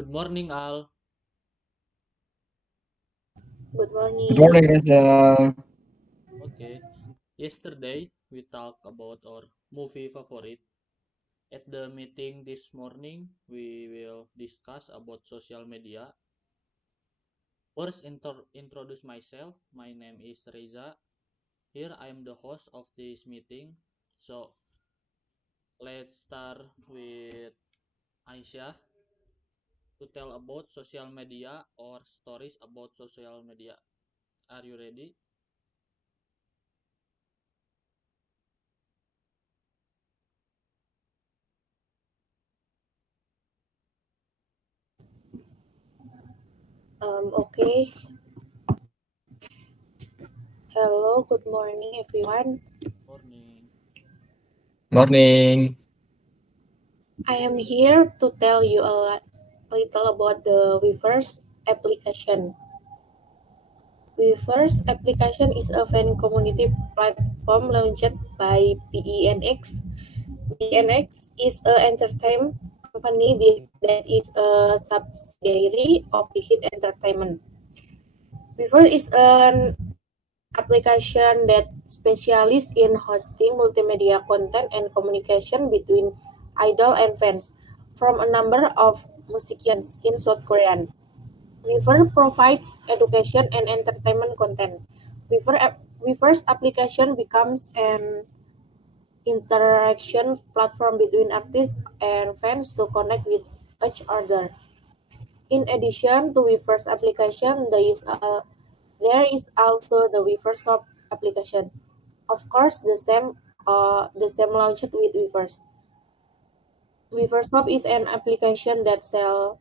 Good morning, Al. Good Good morning. morning, Reza. Okay. Yesterday, we talked about our movie favorite. At the meeting this morning, we will discuss about social media. First, introduce myself. My name is Reza. Here, I am the host of this meeting. So, let's start with Aisyah to tell about social media or stories about social media. Are you ready? Okay. Hello, good morning, everyone. Morning. Morning. I am here to tell you a little about the Weverse application. Weverse application is a fan community platform launched by BENX. BENX is an entertainment company that is a subsidiary of the Hit Entertainment. Weverse is an application that specializes in hosting multimedia content and communication between idol and fans from a number of musicians in South Korea. Weverse provides education and entertainment content. Weverse application becomes an interaction platform between artists and fans to connect with each other. In addition to Weverse application, there is also the Weverse Shop application. Of course, the same launched with Weverse. Weverse Shop is an application that sells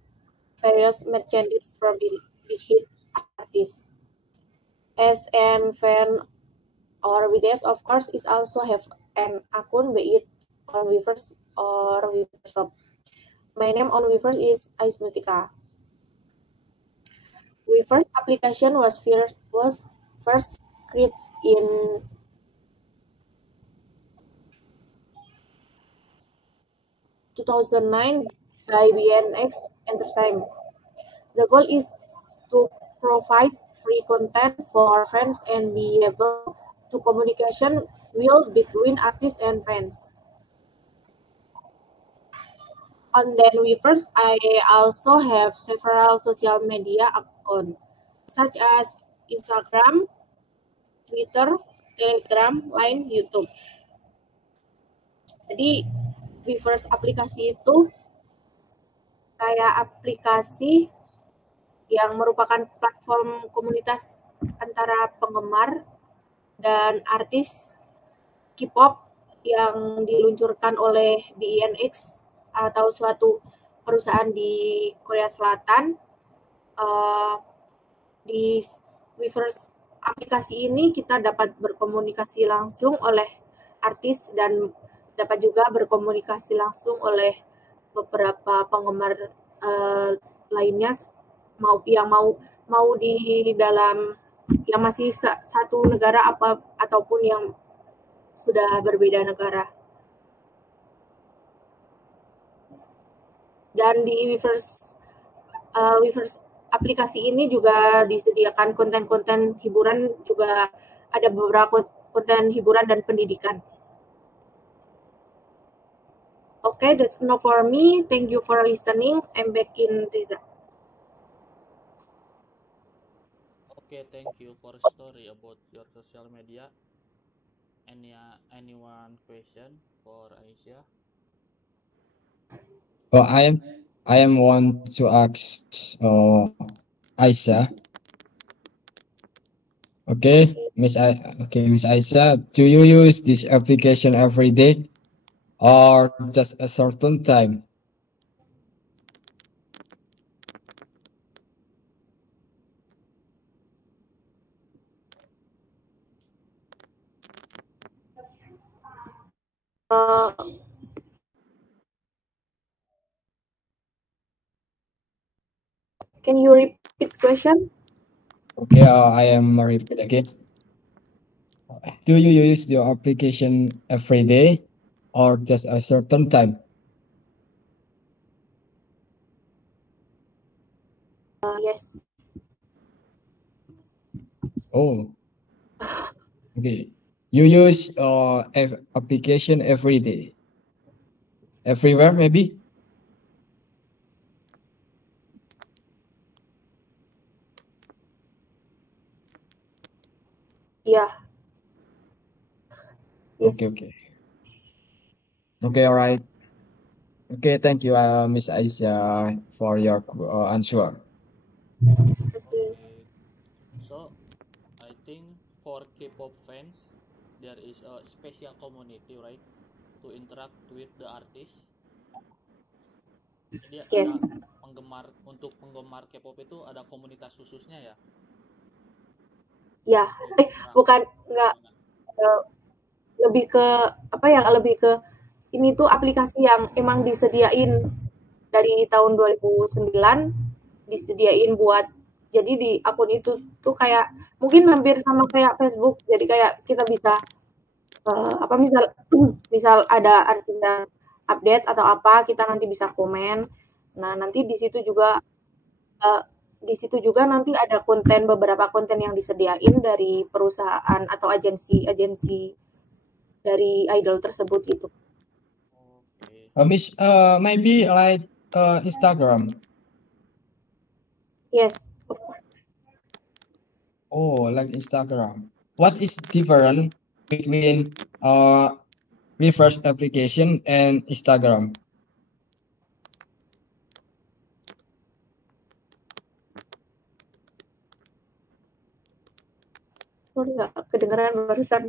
various merchandise from the hit artists. As an fan or BTS, of course, is also have an account, be it on Weverse or Weverse Shop. My name on Weverse is Aismutika. Weverse application was first created in 2009 by BNX Entertainment. The goal is to provide free content for fans and be able to communication well between artists and fans. On then Weverse, I also have several social media accounts such as Instagram, Twitter, Telegram, Line, YouTube. Jadi Weverse aplikasi itu kayak aplikasi yang merupakan platform komunitas antara penggemar dan artis K-pop yang diluncurkan oleh BENX atau suatu perusahaan di Korea Selatan. Di Weverse aplikasi ini kita dapat berkomunikasi langsung oleh artis dan dapat juga berkomunikasi langsung oleh beberapa penggemar lainnya mau di dalam yang masih satu negara ataupun yang sudah berbeda negara. Dan di Weverse aplikasi ini juga disediakan konten-konten hiburan, juga ada beberapa konten hiburan dan pendidikan. Okay, that's enough for me. Thank you for listening. I'm back in Riza. Okay, thank you for story about your social media. Anyone question for Aisyah? Oh, I am want to ask Aisha. Okay, Miss Aisha, do you use this application every day or just a certain time? Uh, can you repeat question? Okay, I am repeat again. Do you use your application every day or just a certain time? Yes. Oh, okay. You use application every day, everywhere maybe? Yeah. Yes. Okay, okay. Okay, all right. Okay, thank you, Miss Aisyah, for your answer. Okay. Okay. So I think for K-pop fans there is a special community, right? To interact with the artist. Jadi Yes. ada untuk penggemar K-pop itu ada komunitas khususnya ya. Ya. Nah, Bukan nggak gimana? eh, lebih ke apa ya? Lebih ke ini tuh aplikasi yang emang disediain dari tahun 2009 disediain buat jadi di akun itu tuh kayak mungkin hampir sama kayak Facebook. Jadi kayak kita bisa apa misal misal ada artis yang update atau apa kita nanti bisa komen. Nah, nanti eh, di situ juga nanti ada beberapa konten yang disediain dari perusahaan atau agensi-agensi dari idol tersebut gitu. Oke. Miss, maybe like Instagram. Yes, of course. Oh, like Instagram. What is different between reverse application and Instagram? Sorry nggak kedengeran barusan.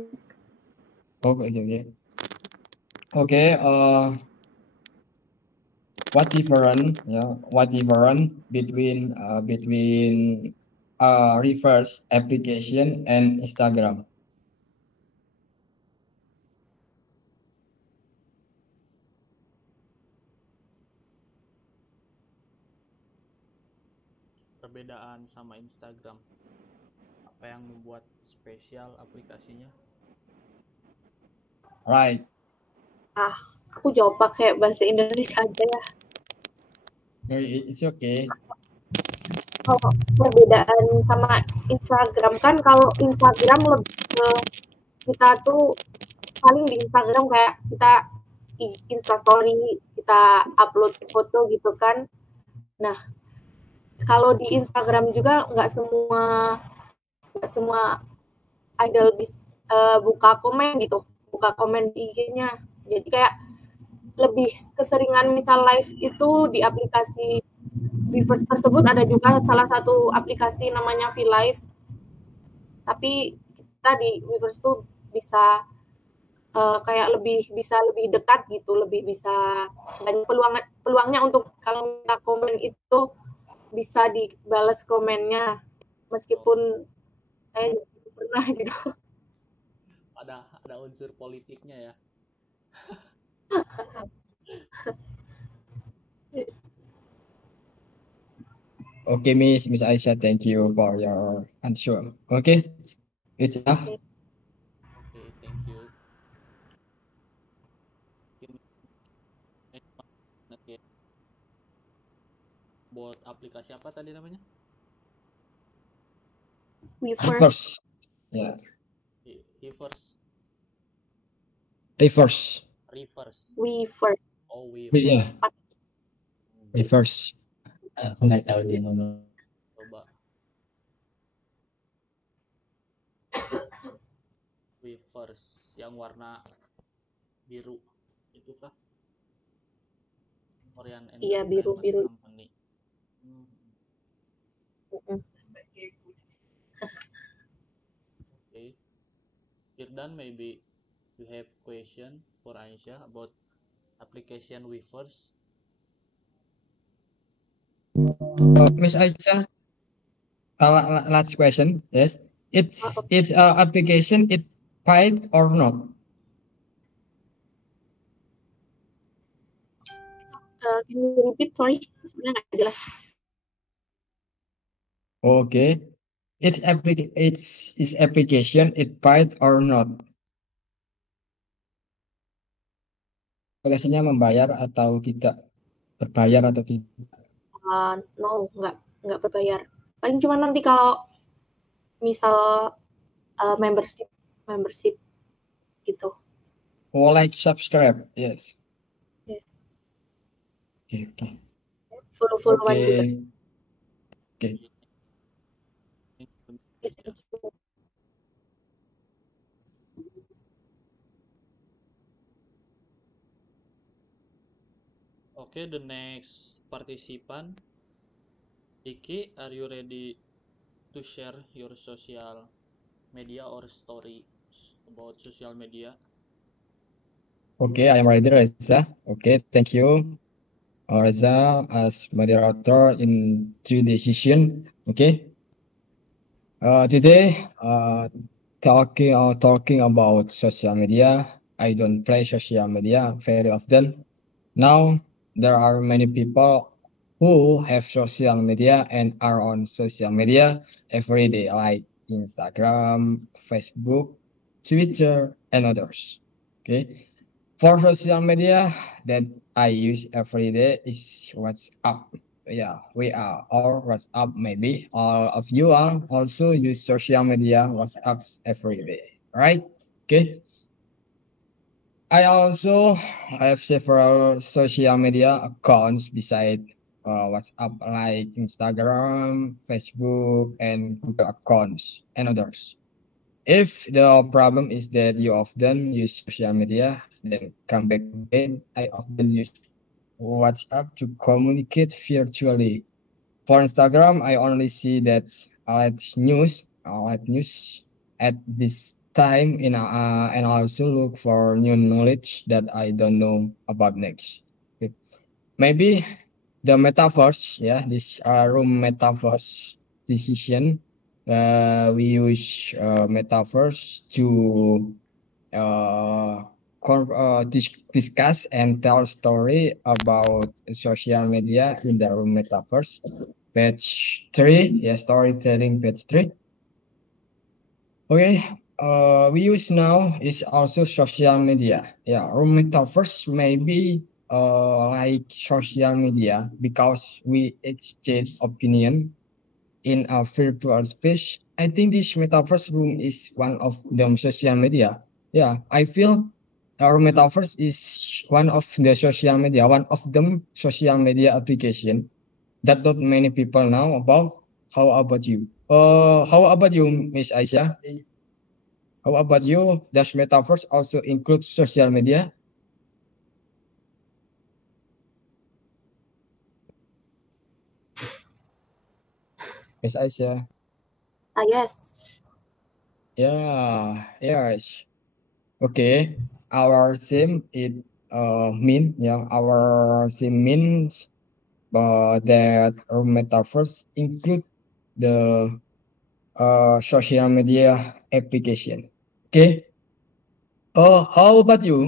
Okay, okay. Okay, what different, yeah, what different between reverse application and Instagram? Perbedaan sama Instagram. Apa yang membuat spesial aplikasinya? Right. Ah, aku jawab pakai bahasa Indonesia aja ya. It's okay. Kalau perbedaan sama Instagram kan kalau Instagram lebih ke kita tuh paling di Instagram kayak kita Instastory, kita upload foto gitu kan. Nah, kalau di Instagram juga nggak semua idol buka komen gitu, buka komen di IG-nya. Jadi kayak lebih keseringan misal live itu di aplikasi Weverse tersebut ada juga salah satu aplikasi namanya VLive. Tapi kita di Weverse tuh bisa kayak bisa lebih dekat gitu, lebih bisa banyak peluangnya untuk kalau kita komen itu bisa dibalas komennya meskipun saya pernah gitu. Ada unsur politiknya ya. Okay, Miss Aisyah, thank you for your answer. Okay, it's enough. Okay. Oke, thank you. Oke. Buat aplikasi apa tadi namanya? Weverse. Yeah, Reverse. reverse. Reverse. Weverse. Oh, Yeah, reverse. Aku nggak tahu dia ngomong. Coba. Reverse yang warna biru itu kah? Korean Iya, Entertainment biru-biru. Company. Okay. Firdan, maybe you have question for Aisyah about application Weverse. Miss Aisyah, last question. Yes, it's application. It paid or not? Can you repeat? Sorry, sebenarnya nggak jelas. Okay, it's application. It paid or not? Aplikasinya membayar atau tidak? Berbayar atau tidak? No, nggak. nggak berbayar. Paling cuma nanti kalau misal membership gitu. Or like subscribe, yes. Yeah. Okay. Follow-followan juga. Okay. Okay, the next participant. Iki, are you ready to share your social media or story about social media? Okay, I am ready, Reza. Okay, thank you, Reza, as moderator in today's session. Okay, today, talking about social media. I don't play social media very often. Now, there are many people who have social media and are on social media every day, like Instagram, Facebook, Twitter, and others. Okay. For social media that I use every day is WhatsApp. Yeah, we are all WhatsApp. Maybe all of you are also use social media WhatsApps every day, right? Okay. I also have several social media accounts beside WhatsApp, like Instagram, Facebook, and Google accounts, and others. If the problem is that you often use social media, then come back again. I often use WhatsApp to communicate virtually. For Instagram, I only see that I like news at this time and I also look for new knowledge that I don't know about next. Okay. Maybe the metaverse, yeah, this room metaverse decision. We use metaverse to discuss and tell story about social media in the room metaverse. Page 3, yeah, storytelling page 3. Okay, we use now is also social media. Yeah, room metaverse maybe like social media because we exchange opinion in a virtual space. I think this metaverse room is one of them social media. Yeah, I feel our metaverse is one of the social media, one of them social media application that not many people know about. How about you? How about you, Miss Aisha? How about you? Does metaverse also include social media? Miss Aisha? Yes. Yeah, yes. Okay, our sim it mean yeah our sim means that our metaverse include the social media application. Okay. How about you,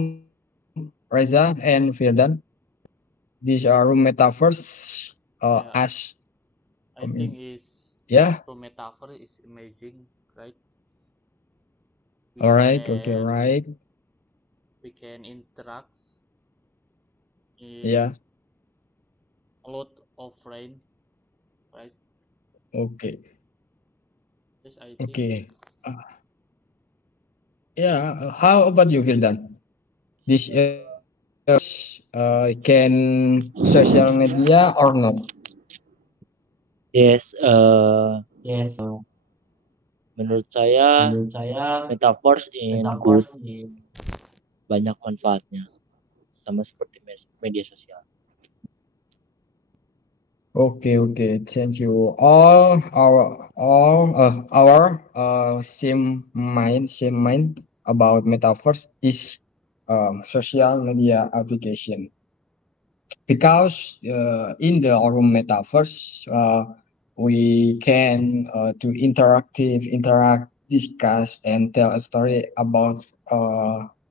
Reza and Firdan? These are metaverse Yeah, as I think is yeah. the metaphor is amazing, right? We All right. Okay. can Right. we can interact Yeah. in a lot of rain, right? Okay. Yes, I think Okay. Uh, yeah. How about you, Firdan? This can social media or not? Yes, menurut saya metaverse in good, banyak manfaatnya, sama seperti media sosial. Okay, okay. Thank you. All our same mind about metaverse is social media application because in the room metaverse we can do interact, discuss, and tell a story about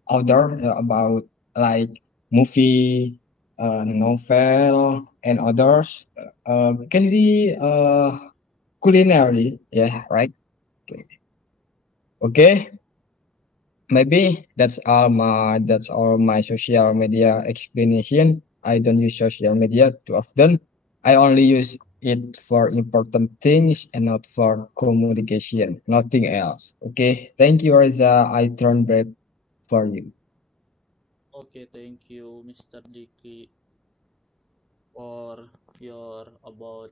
about like movie, novel, and others. Can be culinary, yeah, right? Okay, maybe that's all my social media explanation. I don't use social media too often. I only use it for important things and not for communication, nothing else. Okay, thank you, Reza. I turn back for you. Okay, thank you, Mr. Diki, for your about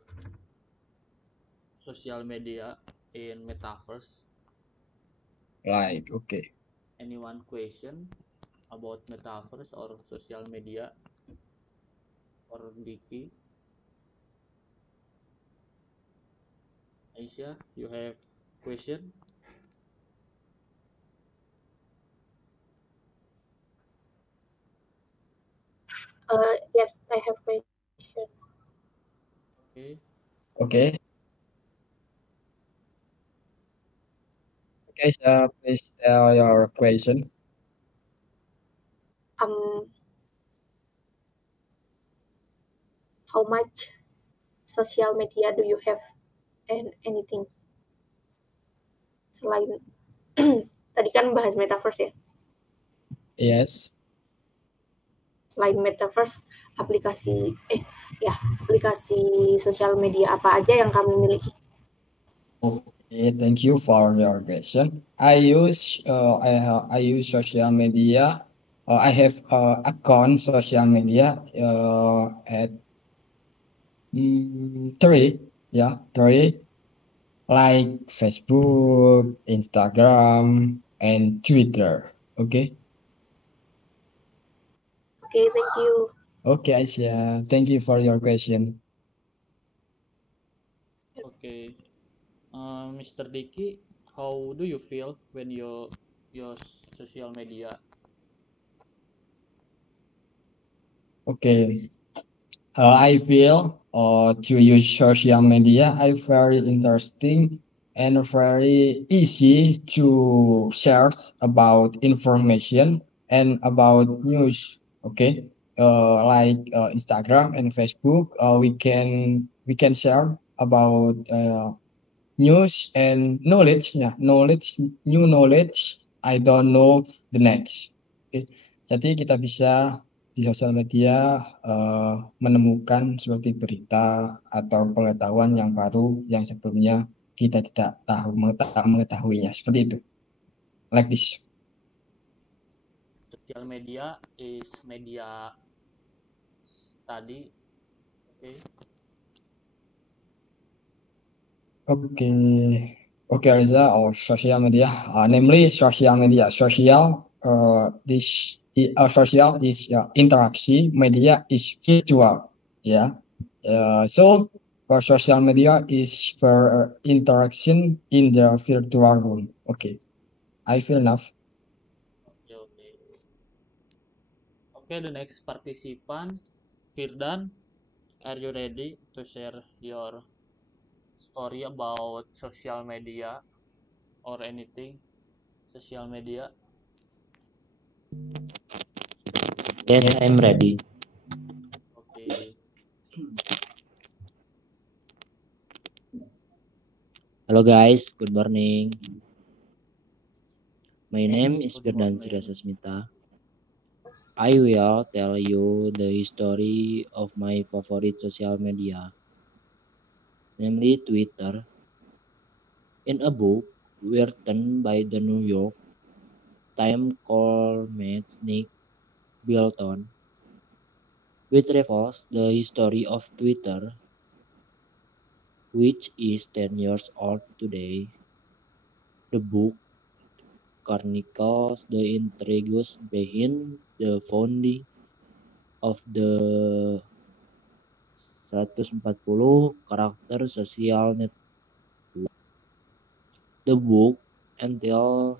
social media in metaverse. Like, okay. Anyone question about metaverse or social media or Diki? Aisyah, you have question? Yes, I have question. Okay. Okay. Okay, so please tell your question. Um, how much social media do you have and anything selain tadi kan bahas metaverse ya. Yes. Selain metaverse, aplikasi sosial media apa aja yang kamu miliki? Okay, thank you for your question. I use social media. I have account social media at three. Yeah, three, like Facebook, Instagram, and Twitter. Okay. Okay, thank you. Okay, Aisyah. Thank you for your question. Okay. Mr. Diki, how do you feel when you use social media? Okay. I feel to use social media, I very interesting and very easy to share about information and about news. Okay, like Instagram and Facebook, we can share about news and knowledge. Yeah, knowledge, new knowledge. I don't know the next. Oke, jadi kita bisa di sosial media menemukan seperti berita atau pengetahuan yang baru yang sebelumnya kita tidak mengetahuinya. Seperti itu. Like this. Social media is media study. Okay. Okay. Okay, Reza, or social media, namely social media. Social is interaction. Media is virtual. Yeah. So for social media is for interaction in the virtual room. Okay, I feel enough. Okay, okay. Okay, the next participant, Firdan, are you ready to share your story about social media or anything social media? Yes, I'm ready. Okay. Hello guys, good morning. My name is Good Firdan morning. Sirasasmita. I will tell you the history of my favorite social media, namely Twitter. In a book written by the New York Times columnist Nick Bilton, which reveals the history of Twitter, which is 10 years old today. The book chronicles the intrigues behind the founding of the 140 karakter social network. The book entails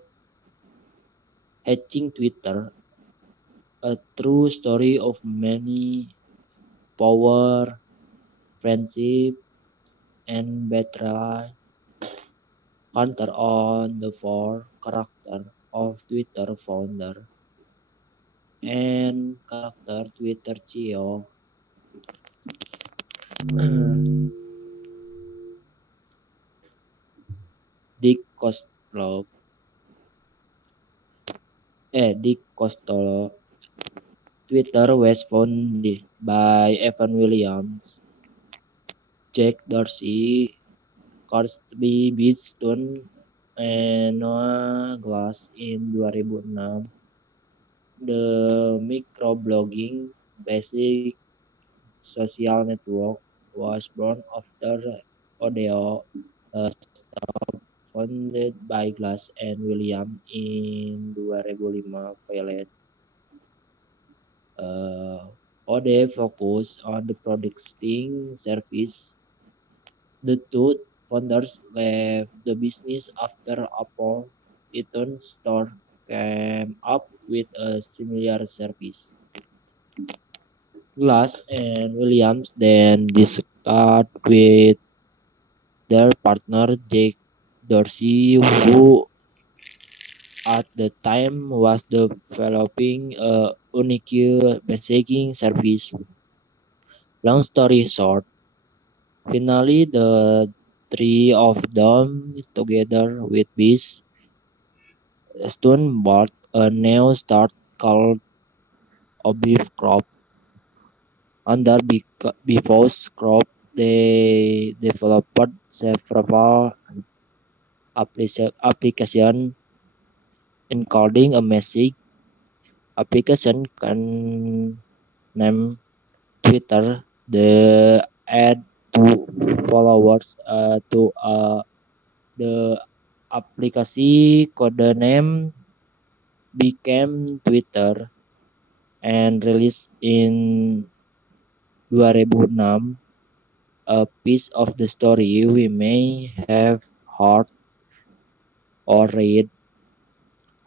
hatching Twitter, a true story of many power, friendship, and betrayal counter on the four character of Twitter founder and character Twitter CEO. Dick Kostolov, Dick Kostolov. Twitter was founded by Evan Williams, Jack Dorsey, Crosby Stone, and Noah Glass in 2006. The microblogging basic social network was born after Odeo, a startup founded by Glass and William in 2005 failed. Ode focused on the producing service. The two founders left the business after Apple iTunes Store came up with a similar service. Glass and Williams then discussed with their partner Jack Dorsey, who at the time was developing a unique messaging service. Long story short, finally the three of them together with Biz Stone bought a new start called Obvious Crop. Under Bifrost Crop, they developed several applications including a message application can name Twitter, the add to followers the aplikasi codename became Twitter and released in 2006. A piece of the story we may have heard or read.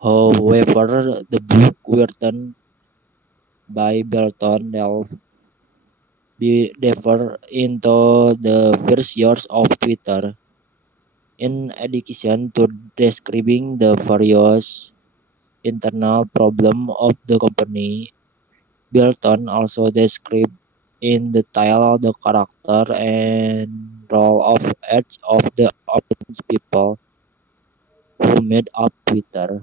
However, the book written by Belton delved into the first years of Twitter. In addition to describing the various internal problems of the company, Belton also described in detail the character and role of each of the audience people who made up Twitter.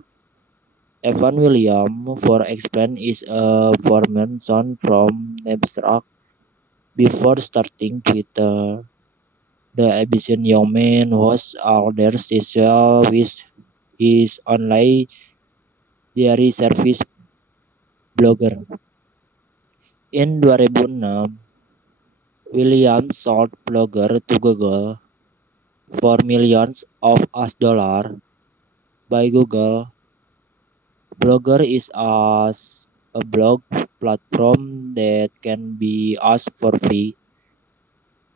Evan Williams, for example, is a former son from Nebraska. Before starting Twitter, the ambitious young man was older social with his online diary service Blogger. In 2006, Williams sold Blogger to Google for millions of US dollars. By Google, Blogger is as a blog platform that can be asked for free.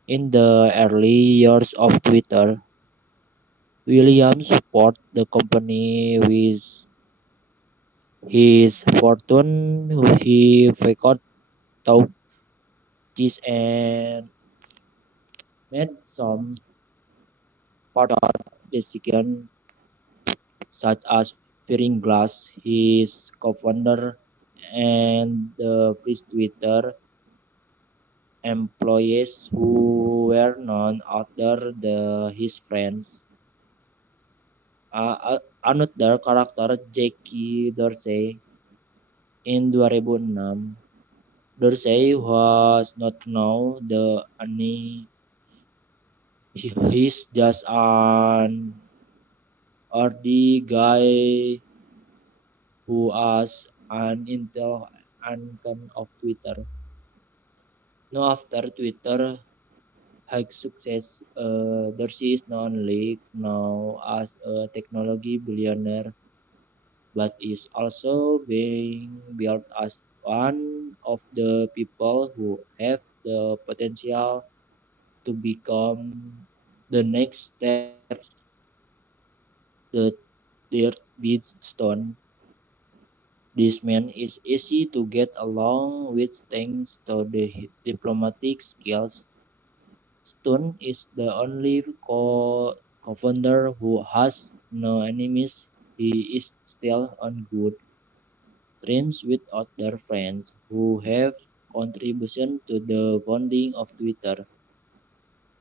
In the early years of Twitter, Williams supported the company with his fortune. He frequented talks and made some product decisions such as firing Glass, his co-founder, and the first Twitter employees who were known other than his friends. Another character, Jackie Dorsey, in 2006, Dorsey was not known the any. He's just an ordinary guy who has an intel icon of Twitter. Now after Twitter had success, Dorsey is not only known as a technology billionaire, but is also being built as one of the people who have the potential to become the next steps, the third big stone. This man is easy to get along with thanks to the diplomatic skills. Stone is the only co-founder who has no enemies. He is still on good terms with other friends who have contribution to the founding of Twitter.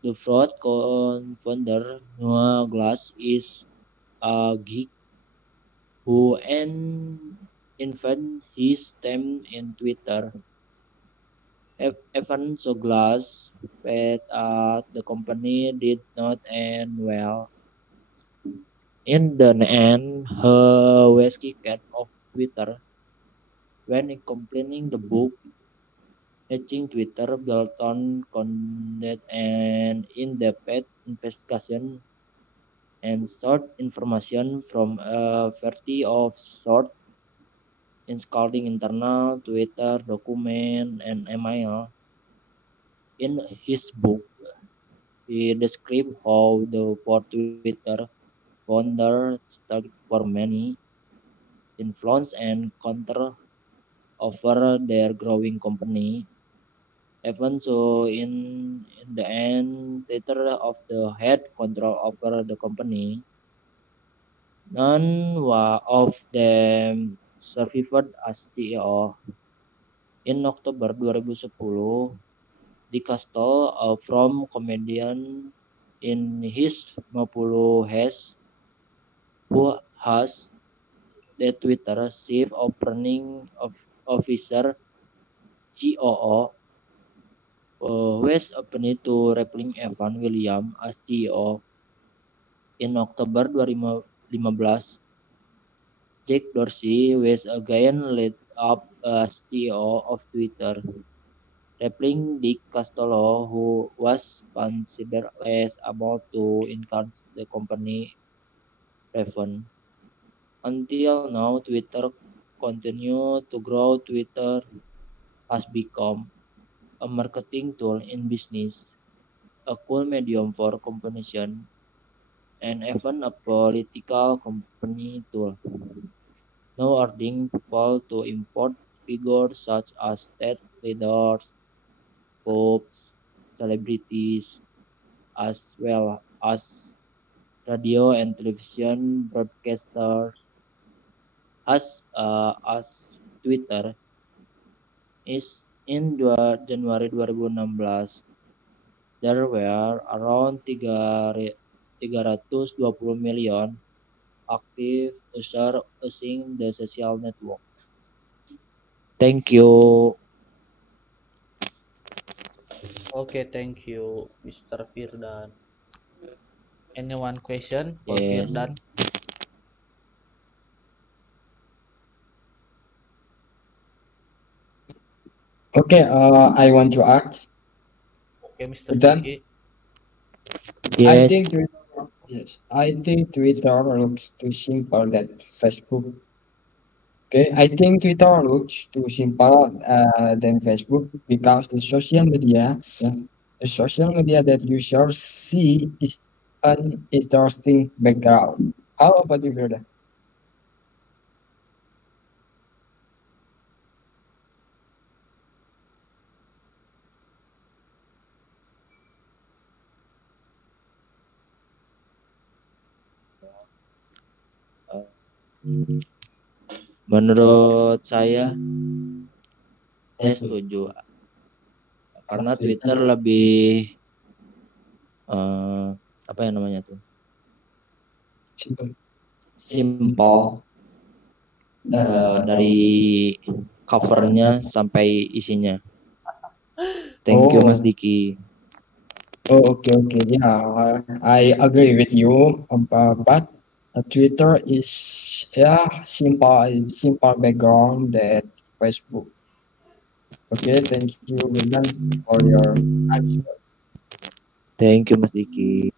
The fourth co-founder, Noah Glass, is a geek who invent his time in Twitter. Even so, Glass felt the company did not end well. In the end, her was kicked off Twitter when complaining the book, hatching Twitter built on conduct and in-depth investigation and sought information from a variety of sources, including internal Twitter document and email. In his book, he described how the for Twitter founder struggled for many influence and control over their growing company. Even so, in the end, Twitter of the had control over the company. Of them survived as CEO. In Oktober 2010, Di Castle, a from comedian in his 50 has who has the Twitter chief operating officer (COO) was appointed to replace Evan Williams as CEO. In Oktober 2015, Jack Dorsey was again led up as CEO of Twitter, replacing Dick Costolo, who was considered less able to enhance the company revenue. Until now, Twitter continued to grow. Twitter has become a marketing tool in business, a cool medium for communication, and even a political company tool. Now urging people to import figures such as state leaders, popes, celebrities, as well as radio and television broadcasters as Twitter is in January 2016 there were around 320 million active users using the social network. Thank you. Okay, thank you, Mr. Firdan. Anyone question for Yes. Firdan? Okay, I want to ask. Okay, Mr. Then Diki. I Yes. think yes, I think Twitter looks too simple that Facebook. Okay, I think Twitter looks too simple than Facebook because the social media that users see is an interesting background. How about you, Firda? Uh, Menurut saya setuju karena Twitter lebih eh, apa yang namanya tuh Simple. simple dari covernya sampai isinya. Thank you Mas Oh, Diki. oh, okay, okay. Yeah, I agree with you. But Twitter is simple background that Facebook. Okay, thank you, Wildan, for your answer. Thank you Mas Diki.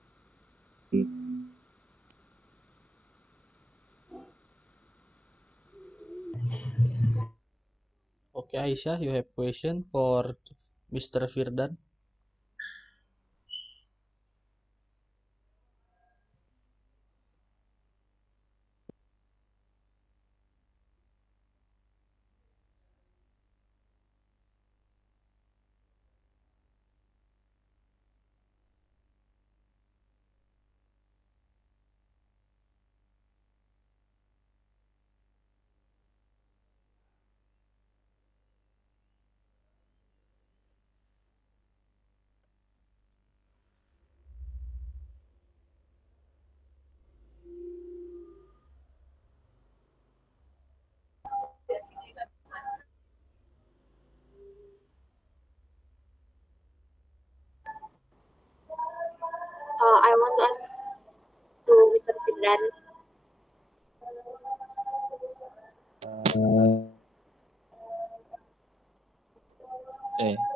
Okay, Aisyah, you have question for Mr. Firdan?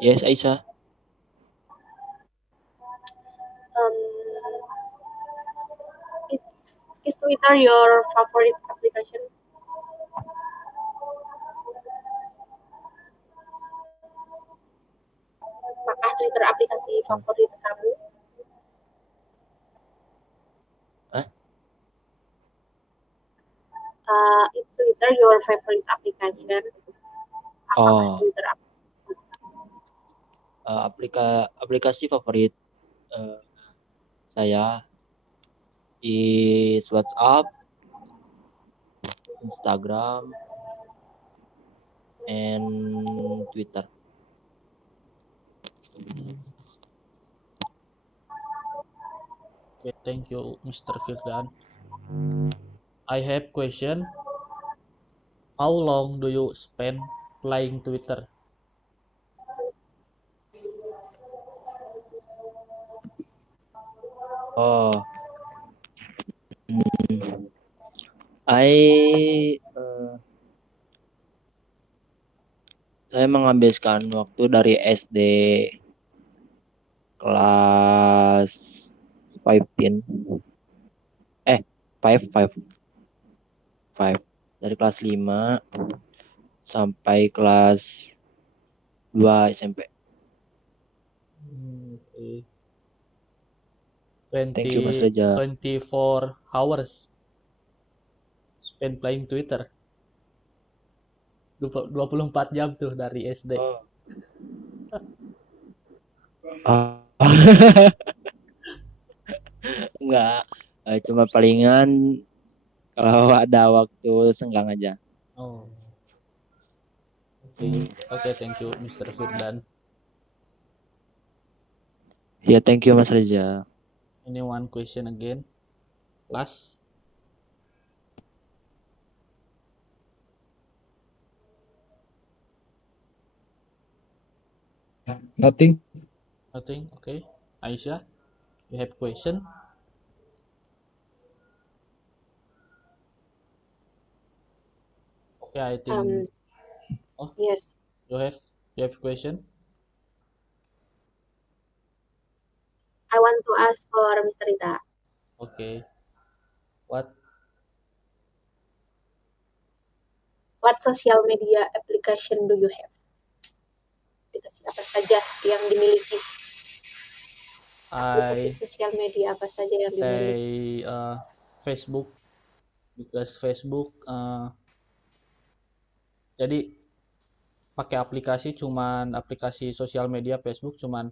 Yes, Aisyah. Um, is, is Twitter your favorite application? Apakah Twitter aplikasi favorit kamu? Hah? Is Twitter your favorite application? Apakah Oh, Twitter aplikasi favorit saya is WhatsApp, Instagram, and Twitter. Okay, thank you, Mr. Firdan. I have question. How long do you spend playing Twitter? Oh, hmm. I saya menghabiskan waktu dari SD kelas 15 5 dari kelas 5 sampai kelas 2 SMP. Okay. Thank you, Mas Reza. 24 hours spend playing Twitter. 24 jam tuh dari SD. Oh. Enggak, cuma palingan kalau ada waktu senggang aja. Oh. Okay, thank you, Mr. Firdan. Ya, thank you, Mas Reza. Ini one question again. Last. Nothing. Nothing. Okay. Aisyah, you have question? Okay, I think. Yes. You have question? I want to ask for Mr. Rita. Okay. What? What social media application do you have? Aplikasi apa saja yang dimiliki? Aplikasi I sosial media apa saja yang dimiliki? say Facebook, because Facebook jadi pakai aplikasi sosial media Facebook cuman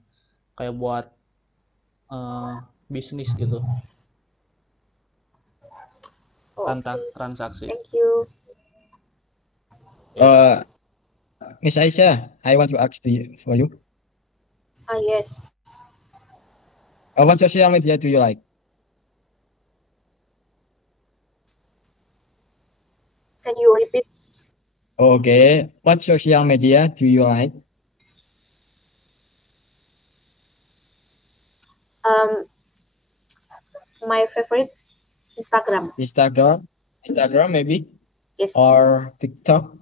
kayak buat bisnis gitu, Oh, transaksi. thank you. Miss Aisyah, I want to ask for you. Yes. What social media do you like? Can you repeat? Okay, what social media do you like? My favorite Instagram. Instagram maybe? Yes. Or TikTok?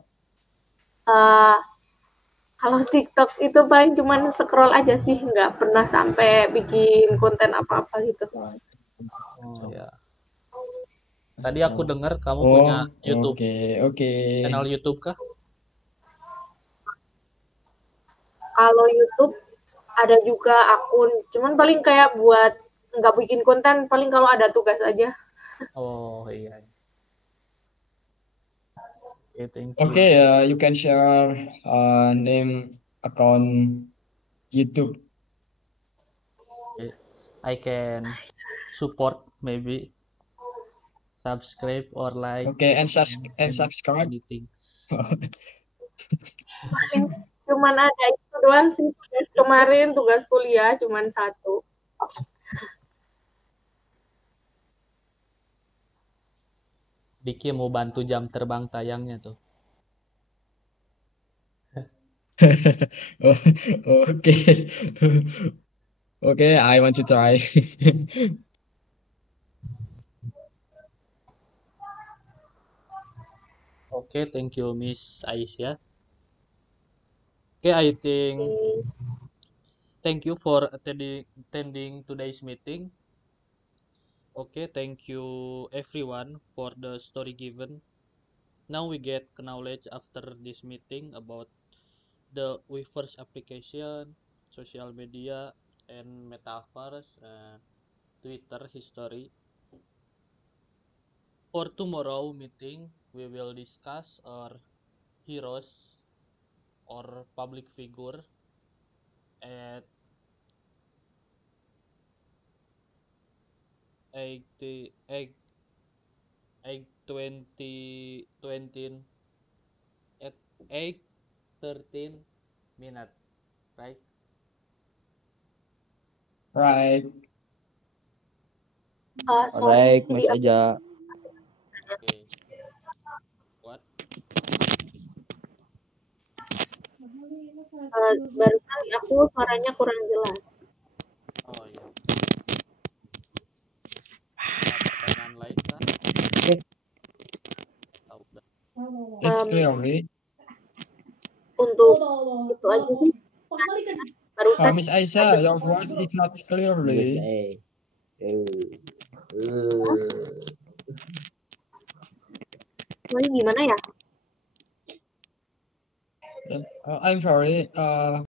Kalau TikTok itu paling cuman scroll aja sih, nggak pernah sampai bikin konten apa-apa gitu. Oh ya. Tadi aku dengar kamu punya YouTube. Okay. Channel YouTube kah? Kalau YouTube ada juga akun, cuman paling kayak buat nggak bikin konten, paling kalau ada tugas aja. Oh iya. Okay, thank you. Okay, you can share name account YouTube. Okay. I can support maybe subscribe or like. Okay, and subscribe. Anything. Cuman ada itu doang sih, tugas kemarin, tugas kuliah cuman 1. Diki mau bantu jam terbang tayangnya tuh. Okay. Okay, I want to try. Okay, thank you, Miss Aisyah. Okay, I think thank you for attending today's meeting. Okay, thank you everyone for the story given. Now we get knowledge after this meeting about the Weverse application, social media, and metaverse, and Twitter history. For tomorrow meeting, we will discuss our heroes or public figure at 80, 20 at 8:13 minutes, right? Right. Sorry, Alright, Mas di Aja. Okay. What? barusan aku suaranya kurang jelas. Oh ya. Ada pertanyaan lain kah? Oh, udah. It's Um, clearly. Untuk itu aja sih. Barusan Miss Aisyah, your voice is not clearly. gimana ya? I'm sorry.